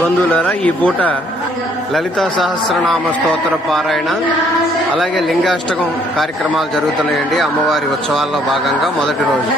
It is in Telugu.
బంధువులారా, ఈ పూట లలితా సహస్రనామ స్తోత్ర పారాయణ అలాగే లింగాష్టకం కార్యక్రమాలు జరుగుతున్నాయండి. అమ్మవారి ఉత్సవాల్లో భాగంగా మొదటి రోజు.